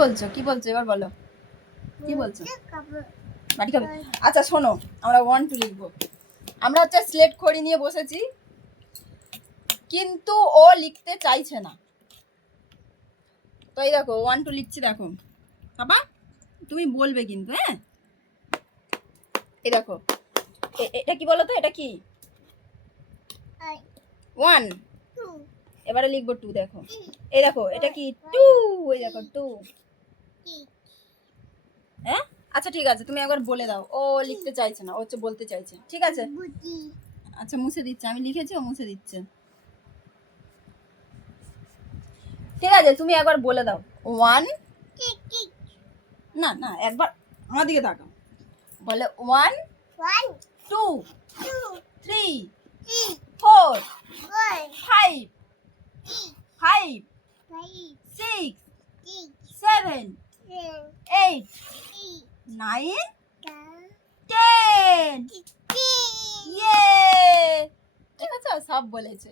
বলছো এবার বলো, কি বলছো? বাটি খাবে? আচ্ছা শোনো, আমরা 1 2 লিখবো। আমরা হচ্ছে স্লেট খড়ি নিয়ে বসেছি, কিন্তু ও লিখতে চাইছে না। তো এই দেখো 1 2 লিখছি, দেখো বাবা তুমি বলবে কিন্তু, হ্যাঁ? এই দেখো এটা কি বলো তো, এটা কি? 1, এবারে লিখবো 2, দেখো এই দেখো এটা কি 2, ওই দেখো 2, হ্যাঁ? আচ্ছা ঠিক আছে, তুমি একবার বলে দাও। ও লিখতে চাইছে না, ও হচ্ছে বলতে চাইছে, ঠিক আছে? আচ্ছা মুছে দিচ্ছে, আমি লিখেছি, ও মুছে দিচ্ছে। ঠিক আছে, তুমি একবার বলে দাও 1, না না একবার আমার দিকে তাকাও, বলে 1 2 3 4 5 6 7 8 9 10। ইয়ে, দেখেছো সব বলেছে।